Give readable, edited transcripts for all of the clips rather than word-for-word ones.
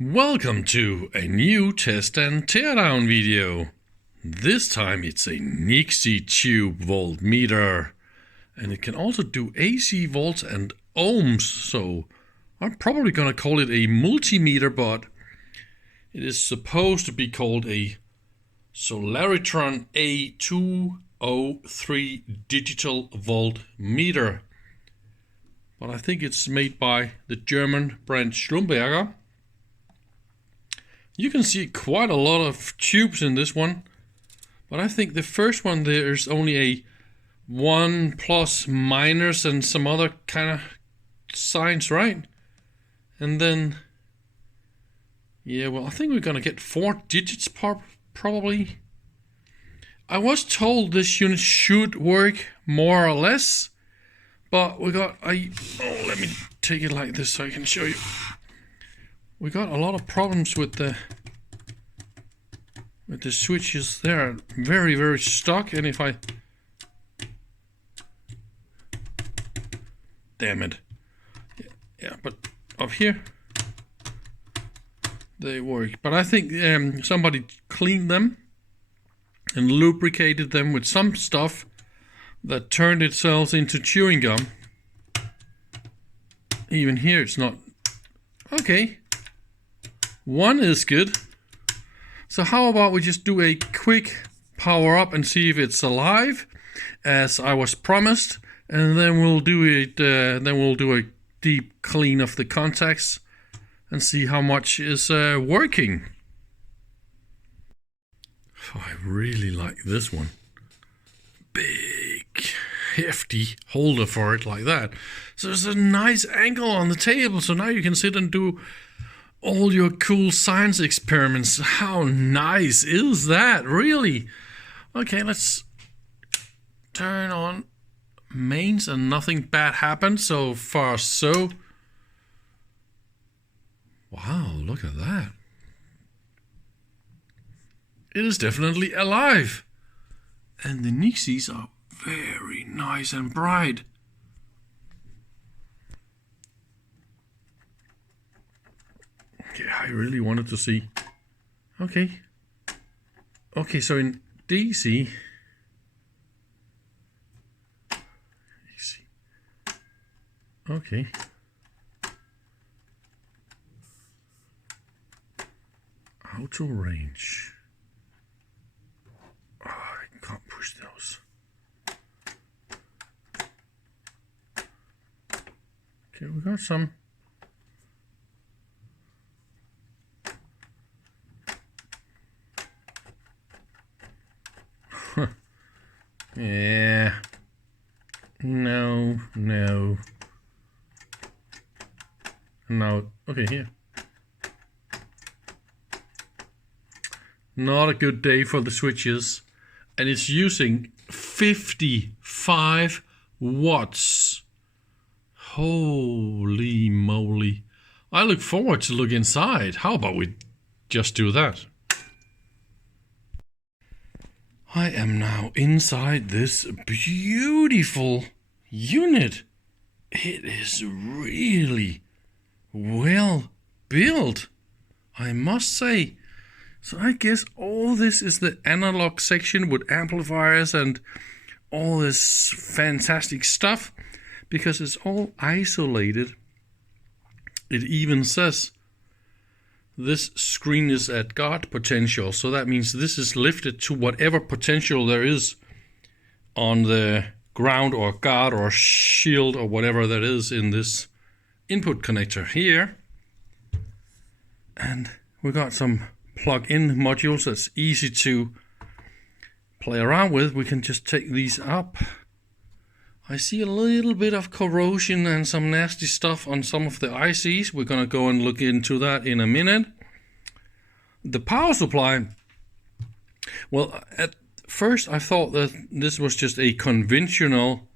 Welcome to a new test and teardown video. This time it's a Nixie tube voltmeter, and it can also do AC volts and ohms, so I'm probably gonna call it a multimeter, but it is supposed to be called a Solartron A203 digital voltmeter. But I think it's made by the German brand Schlumberger. You can see quite a lot of tubes in this one, but I think the first one there's only a 1 plus minus and some other kind of signs, right? And then, yeah, well, I think we're gonna get 4 digits probably. I was told this unit should work more or less, but we got let me take it like this so I can show you. We got a lot of problems with the switches. They're very, very stuck, and if I... Damn it. Yeah, but up here they work. But I think somebody cleaned them and lubricated them with some stuff that turned itself into chewing gum. Even here it's not... Okay. One is good. So how about we just do a quick power up and see if it's alive, as I was promised, and then we'll do it. Then we'll do a deep clean of the contacts and see how much is working. Oh, I really like this one. Big, hefty holder for it like that. So there's a nice angle on the table, so now you can sit and do all your cool science experiments. How nice is that, really? Okay, let's turn on mains and nothing bad happened so far. So, wow, look at that. It is definitely alive. And the Nixies are very nice and bright. Yeah, I really wanted to see. Okay. Okay, so in DC. Okay. Auto range. Oh, I can't push those. Okay, we got some. Yeah. No. Okay, here. Not a good day for the switches. And it's using 55 watts. Holy moly. I look forward to look inside. How about we just do that? I am now inside this beautiful unit. It is really well built, I must say. So I guess all this is the analog section with amplifiers and all this fantastic stuff, because it's all isolated. It even says this screen is at guard potential, so that means this is lifted to whatever potential there is on the ground or guard or shield or whatever that is in this input connector here. And we got some plug-in modules that's easy to play around with. We can just take these up. I see a little bit of corrosion and some nasty stuff on some of the ICs. We're gonna go and look into that in a minute. The power supply, well, at first I thought that this was just a conventional,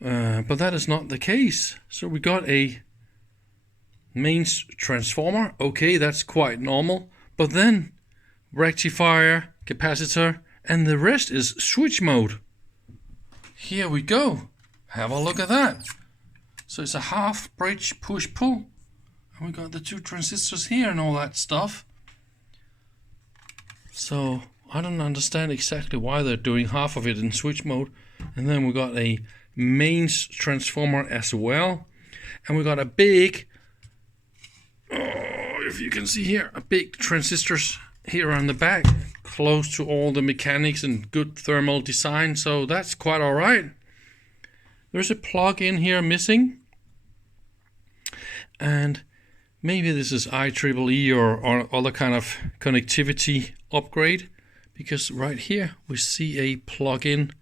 but that is not the case. So we got a mains transformer. Okay, that's quite normal. But then rectifier, capacitor, and the rest is switch mode. Here we go. Have a look at that. So it's a half bridge push pull. And we got the 2 transistors here and all that stuff. So I don't understand exactly why they're doing half of it in switch mode. And then we got a mains transformer as well. And we got a big, if you can see here, a big transistors here on the back, close to all the mechanics and good thermal design. So that's quite all right. There's a plug in here missing. And maybe this is IEEE or other kind of connectivity upgrade, because right here we see a plug-in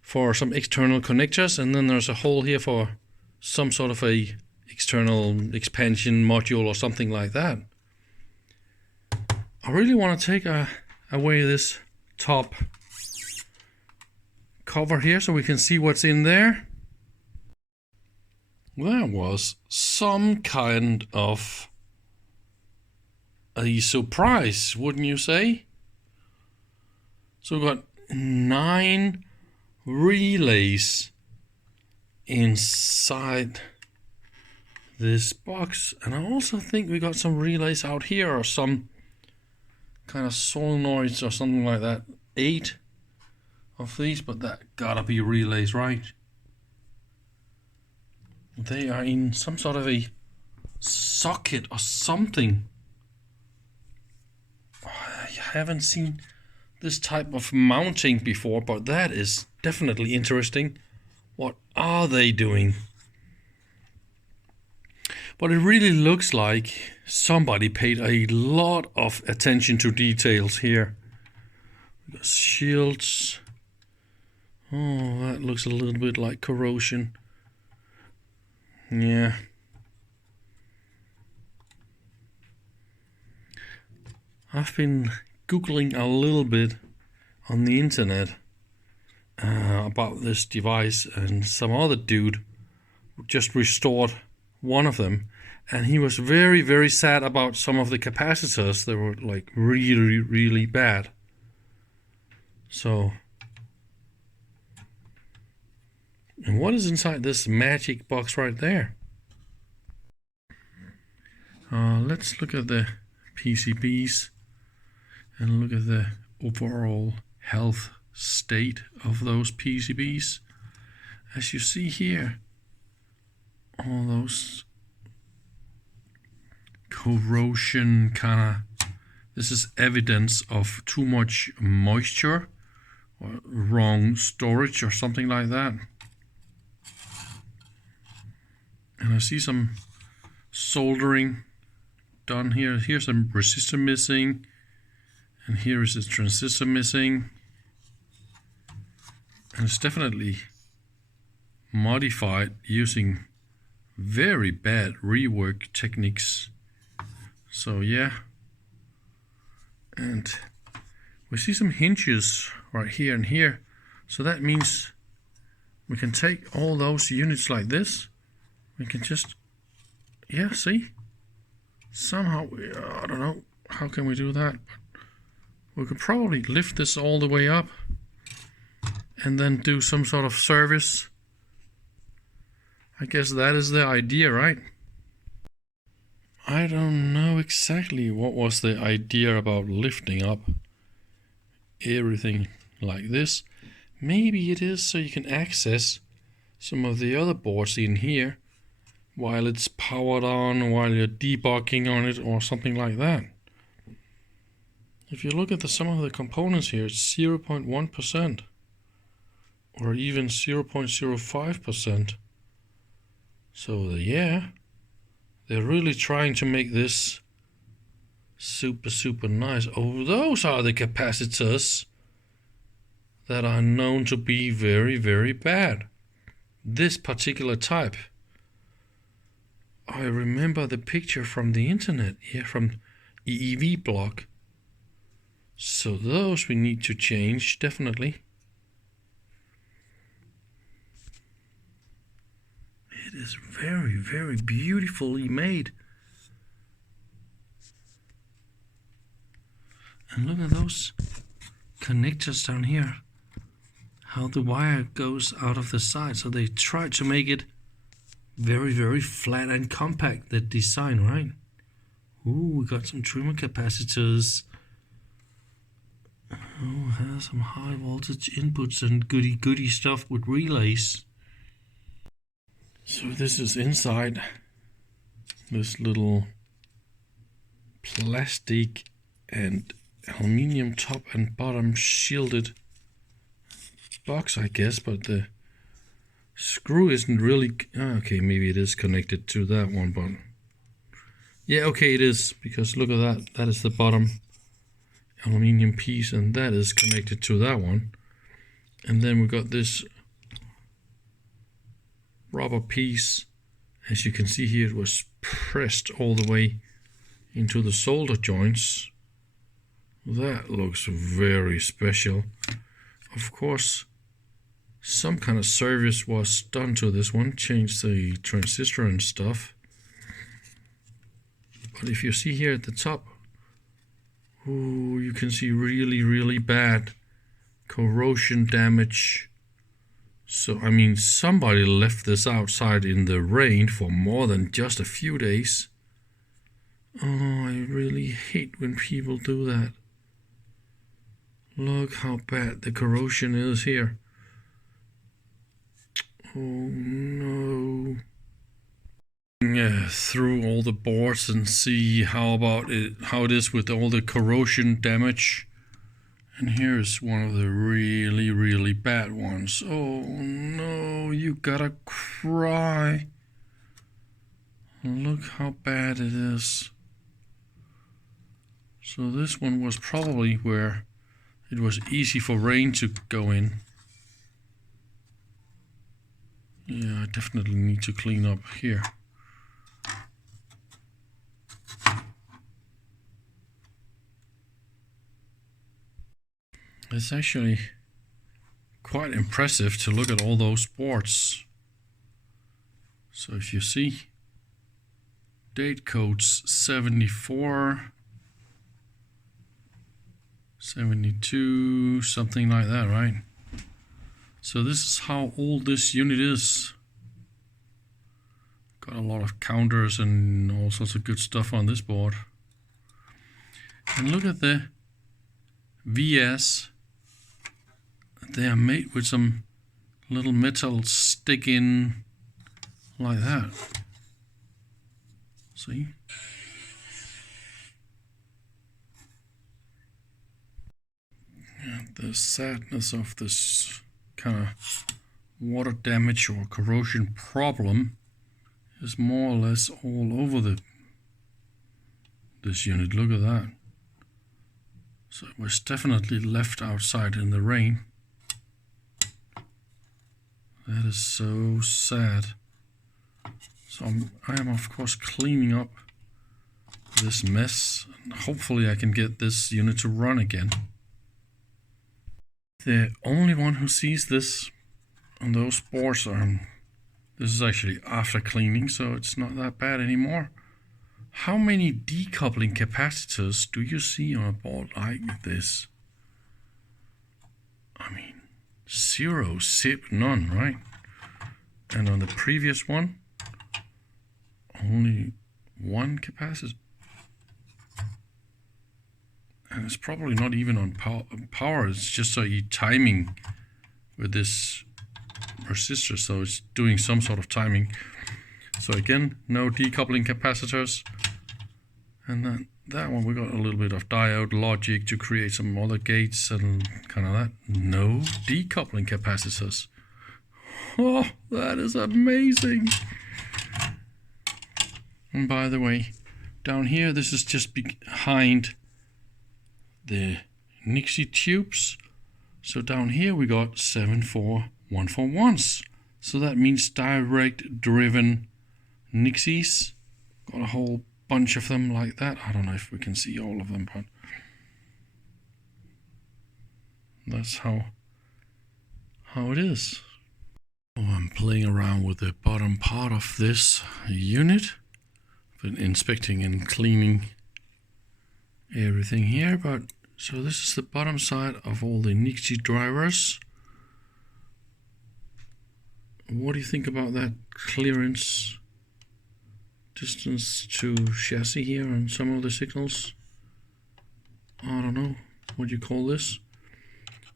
for some external connectors, and then there's a hole here for some sort of a external expansion module or something like that. I really want to take away this top cover here so we can see what's in there. There was some kind of a surprise, wouldn't you say? So we've got 9 relays inside this box, and I also think we got some relays out here or some kind of solenoids or something like that. 8 of these, but that gotta be relays, right? They are in some sort of a socket or something. I haven't seen this type of mounting before, but that is definitely interesting. What are they doing? But it really looks like somebody paid a lot of attention to details here. We got shields. Oh, that looks a little bit like corrosion. Yeah. I've been Googling a little bit on the internet about this device, and some other dude just restored one of them, and he was very, very sad about some of the capacitors. They were like really, really bad. So, and what is inside this magic box right there? Let's look at the PCBs and look at the overall health state of those PCBs. As you see here, all those corrosion this is evidence of too much moisture or wrong storage or something like that. And I see some soldering done here. Here's a resistor missing, and here is a transistor missing. And it's definitely modified using very bad rework techniques. So yeah, and we see some hinges right here and here. So that means we can take all those units like this. We can just, yeah, see? Somehow, I don't know, how can we do that? We could probably lift this all the way up and then do some sort of service. I guess that is the idea, right? I don't know exactly what was the idea about lifting up everything like this. Maybe it is so you can access some of the other boards in here while it's powered on, while you're debugging on it or something like that. If you look at some of the components here, it's 0.1% or even 0.05%. So yeah, they're really trying to make this super nice. Oh, those are the capacitors that are known to be very, very bad. This particular type. I remember the picture from the internet here, from EEV blog. So those we need to change, definitely. It is very, very beautifully made. And look at those connectors down here. How the wire goes out of the side. So they try to make it Very, very flat and compact, the design, right? Ooh, we got some trimmer capacitors. Oh, has some high voltage inputs and goody stuff with relays. So this is inside this little plastic and aluminium top and bottom shielded box, I guess, but the screw isn't really... okay, maybe it is connected to that one, but yeah, okay, it is, because look at that. That is the bottom aluminium piece, and that is connected to that one. And then we got this rubber piece. As you can see here, it was pressed all the way into the solder joints. That looks very special. Of course, some kind of service was done to this one, changed the transistor and stuff. But if you see here at the top, ooh, you can see really bad corrosion damage. So, I mean, somebody left this outside in the rain for more than just a few days. Oh, I really hate when people do that. Look how bad the corrosion is here. Oh no. Yeah, through all the boards and see how it is with all the corrosion damage. And here's one of the really bad ones. Oh no, you gotta cry. Look how bad it is. So this one was probably where it was easy for rain to go in. Yeah, I definitely need to clean up here. It's actually quite impressive to look at all those boards. So if you see, date codes 74, 72, something like that, right? So this is how old this unit is. Got a lot of counters and all sorts of good stuff on this board. And look at the VS. They are made with some little metal stick in like that. See? And the sadness of this kind of water damage or corrosion problem is more or less all over this unit. Look at that. So it was definitely left outside in the rain. That is so sad. So I am of course cleaning up this mess, and hopefully I can get this unit to run again. The only one who sees this on those boards are, this is actually after cleaning, so it's not that bad anymore. How many decoupling capacitors do you see on a board like this? I mean, 0, zip, none, right? And on the previous one, only 1 capacitor. And it's probably not even on power, it's just timing with this resistor, so it's doing some sort of timing. So again, no decoupling capacitors. And then that one we got a little bit of diode logic to create some other gates and kind of that. No decoupling capacitors. Oh, that is amazing. And by the way, down here, this is just behind the Nixie tubes. So down here we got 74141s. So that means direct driven Nixies. Got a whole bunch of them like that. I don't know if we can see all of them, but that's how it is. Oh, I'm playing around with the bottom part of this unit. Been inspecting and cleaning everything here, but so this is the bottom side of all the Nixie drivers. What do you think about that clearance distance to chassis here on some of the signals? I don't know what you call this.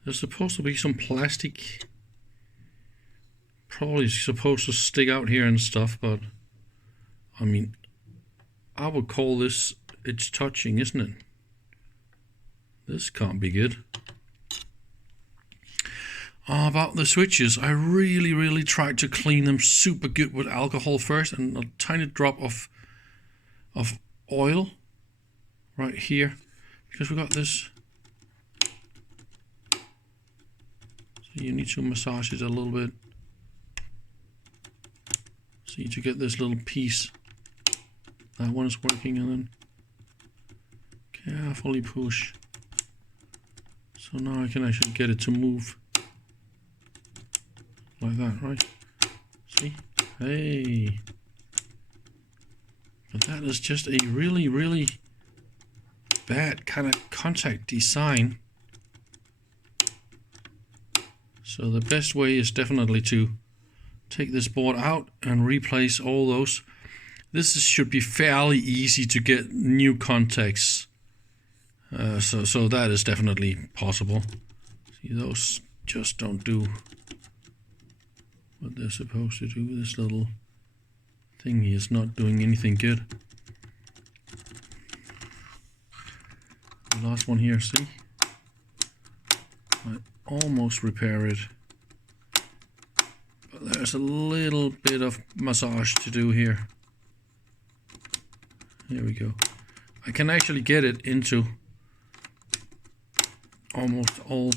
There's supposed to be some plastic, probably supposed to stick out here and stuff, but I mean, I would call this, it's touching, isn't it? This can't be good. About the switches, I really tried to clean them super good with alcohol first, and a tiny drop of oil right here, because we got this. So you need to massage it a little bit. See, to get this little piece. That one is working, and then carefully push. So now I can actually get it to move. Like that, right? See? Hey! But that is just a really bad kind of contact design. So the best way is definitely to take this board out and replace all those. Should be fairly easy to get new contacts. So that is definitely possible. See, those just don't do what they're supposed to do. This little thing is not doing anything good. The last one here, see? I almost repair it. But there's a little bit of massage to do here. There we go. I can actually get it into almost all.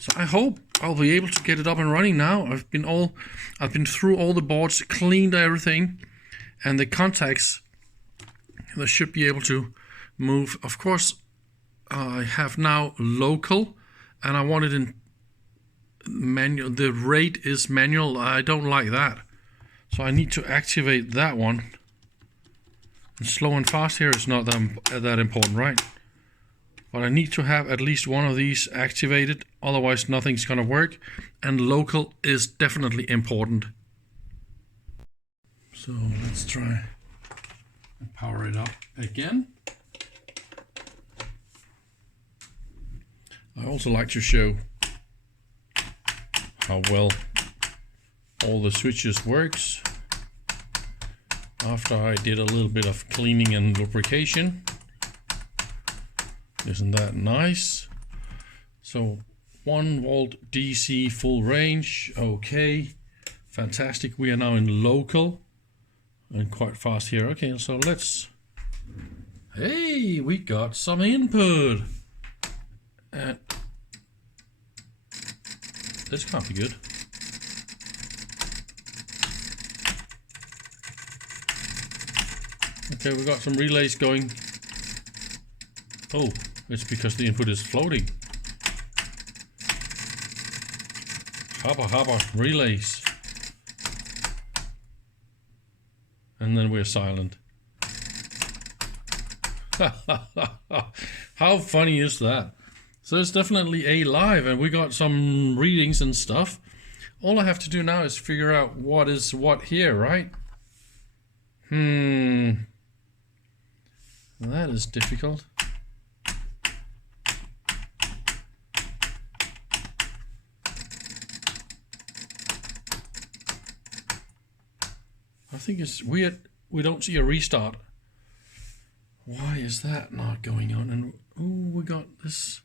So I hope I'll be able to get it up and running now. I've been through all the boards, cleaned everything, and the contacts that should be able to move. Of course, I have now local, and I want it in manual. The rate is manual. I don't like that, so I need to activate that one. And slow and fast here is not that important, right? But I need to have at least one of these activated, otherwise nothing's gonna work, and local is definitely important. So let's try and power it up again. I also like to show how well all the switches works after I did a little bit of cleaning and lubrication. Isn't that nice? So 1 volt DC full range. Okay, fantastic. We are now in local and quite fast here. Okay, so let's, hey, we got some input. And this can't be good. Okay, we got some relays going. Oh, it's because the input is floating. Hopper, relays. And then we're silent. How funny is that? So it's definitely a live, and we got some readings and stuff. All I have to do now is figure out what is what here, right? That is difficult. I think it's weird we don't see a restart. Why is that not going on? And oh, we got this.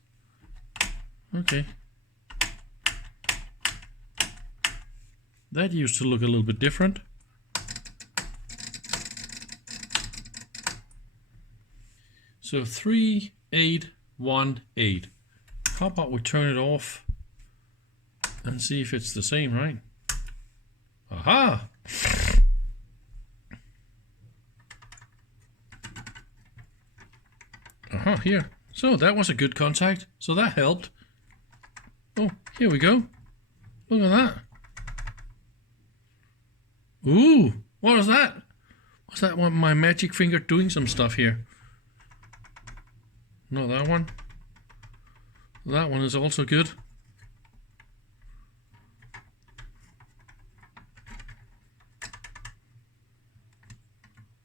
Okay. That used to look a little bit different. So 3818. How about we turn it off and see if it's the same, right? Aha! Here. So that was a good contact. So that helped. Oh, here we go. Look at that. Ooh, what was that? Was that one, my magic finger doing some stuff here? Not that one. That one is also good.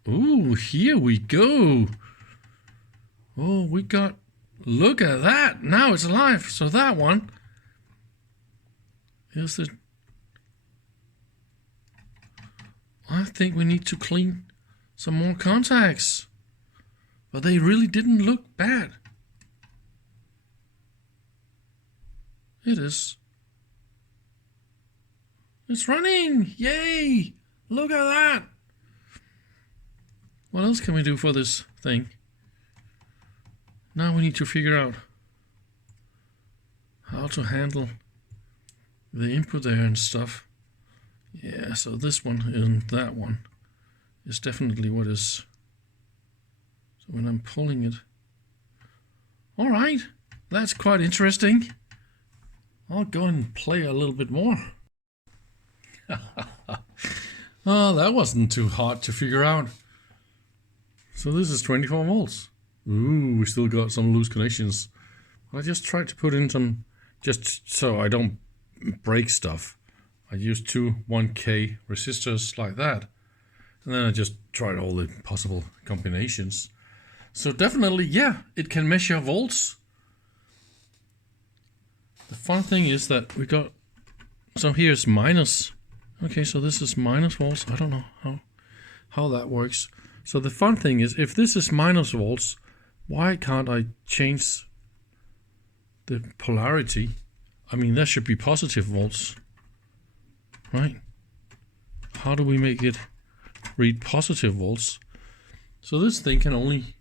Ooh, here we go. Oh, we got, look at that. Now it's alive. So that one is the, I think we need to clean some more contacts. But they really didn't look bad. It is. It's running! Yay! Look at that! What else can we do for this thing? Now we need to figure out how to handle the input there and stuff. Yeah, so this one and that one is definitely what is. So when I'm pulling it. Alright, that's quite interesting. I'll go and play a little bit more. Oh, that wasn't too hard to figure out. So this is 24 volts. Ooh, we still got some loose connections. I just tried to put in some, just so I don't break stuff. I used two 1K resistors like that. And then I just tried all the possible combinations. So definitely, yeah, it can measure volts. The fun thing is that we got, so here's minus. Okay, so this is minus volts. I don't know how that works. So the fun thing is, if this is minus volts, why can't I change the polarity? I mean, that should be positive volts, right? How do we make it read positive volts? So this thing can only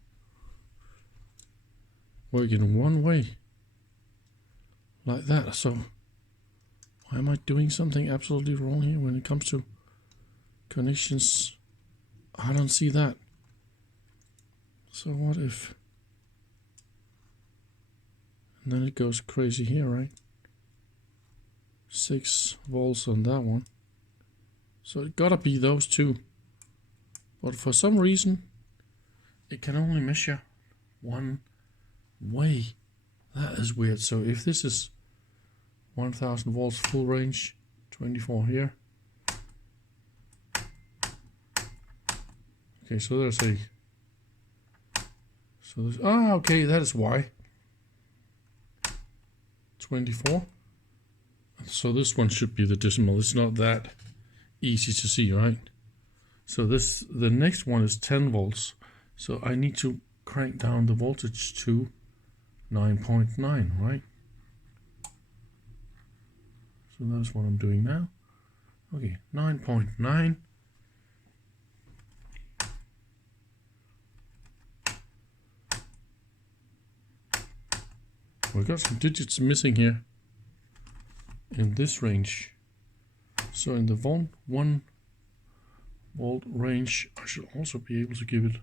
work in one way, like that. So why am I doing something absolutely wrong here when it comes to connections? I don't see that. So what if, and then it goes crazy here, right? 6 volts on that one. So it gotta be those two. But for some reason, it can only measure one way. That is weird. So if this is 1000 volts full range, 24 here. Okay, so there's a, so there's, okay, that is why. 24. So this one should be the decimal. It's not that easy to see, right? So this, the next one is 10 volts. So I need to crank down the voltage to 9.9, right? So that's what I'm doing now. Okay, 9.9. We've got some digits missing here in this range. So in the 1 volt range, I should also be able to give it.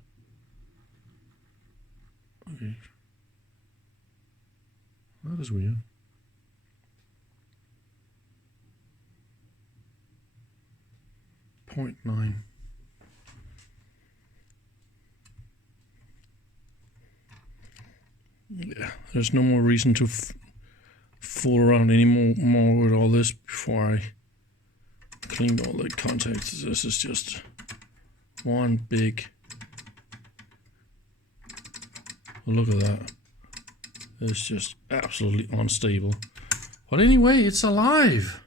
Okay, that is weird. .9. Yeah, there's no more reason to fool around anymore with all this before I cleaned all the contacts. This is just one big. Look at that. It's just absolutely unstable. But anyway, it's alive.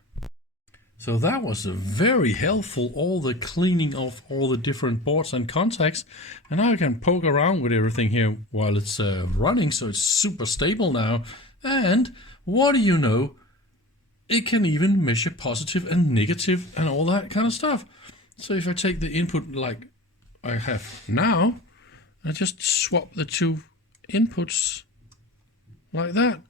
So that was very helpful, all the cleaning of all the different boards and contacts. And now I can poke around with everything here while it's running, so it's super stable now. And what do you know? It can even measure positive and negative and all that kind of stuff. So if I take the input like I have now, I just swap the two inputs like that.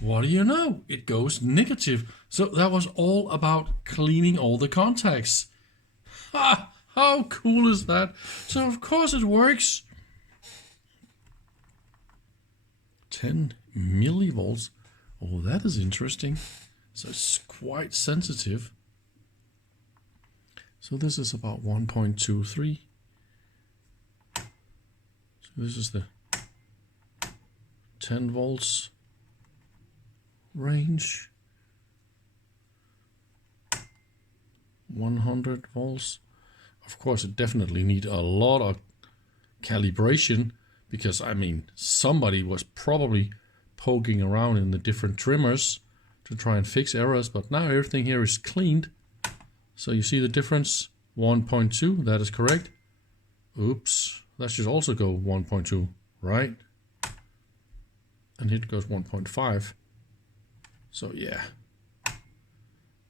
What do you know? It goes negative. So that was all about cleaning all the contacts. Ha! How cool is that? So of course it works. 10 millivolts. Oh, that is interesting. So it's quite sensitive. So this is about 1.23. So this is the 10 volts range. 100 volts. Of course, it definitely needs a lot of calibration, because I mean, somebody was probably poking around in the different trimmers to try and fix errors, but now everything here is cleaned. So you see the difference, 1.2, that is correct. Oops, that should also go 1.2, right? And here it goes 1.5. So yeah,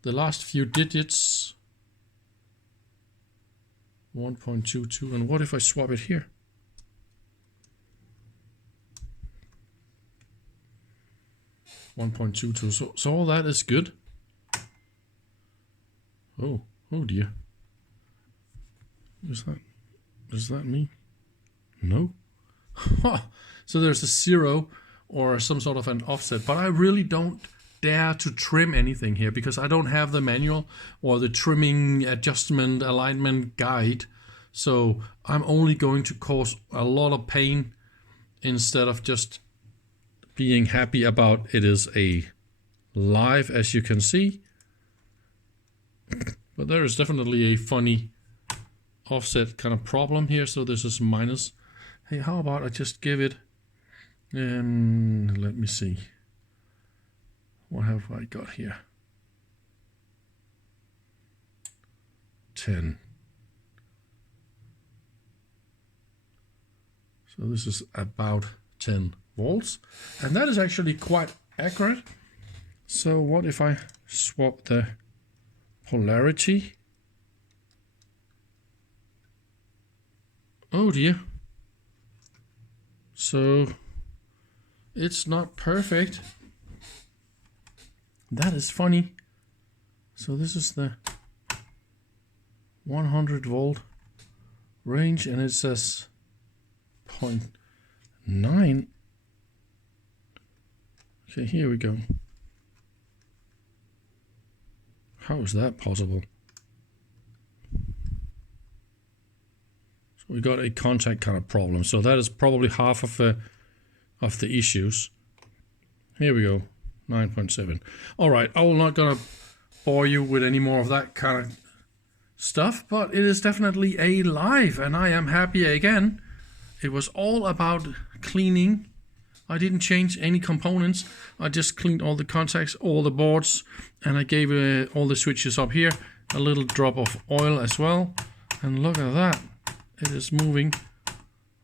the last few digits, 1.22, and what if I swap it here? .22, so all that is good. Oh dear. Is that me? No. So there's a 0 or some sort of an offset, but I really don't dare to trim anything here because I don't have the manual or the trimming adjustment alignment guide. So I'm only going to cause a lot of pain instead of just being happy about it is a live, as you can see. But there is definitely a funny offset kind of problem here. So this is minus. Hey, how about I just give it, let me see. What have I got here? 10. So this is about 10 volts. And that is actually quite accurate. So what if I swap the polarity? Oh dear. So it's not perfect. That is funny. So this is the 100 volt range and it says 0.9. Okay, here we go. How is that possible? So we got a contact kind of problem. So that is probably half of the issues. Here we go, 9.7. All right, I'm not gonna bore you with any more of that kind of stuff, but it is definitely a live, and I am happy again. It was all about cleaning. I didn't change any components. I just cleaned all the contacts, all the boards, and I gave all the switches up here a little drop of oil as well. And look at that. It is moving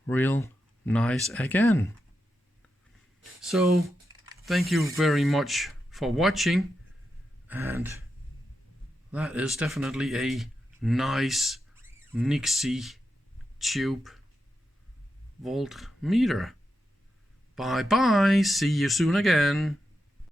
real nice again. So thank you very much for watching. And that is definitely a nice Nixie tube voltmeter. Bye bye, see you soon again.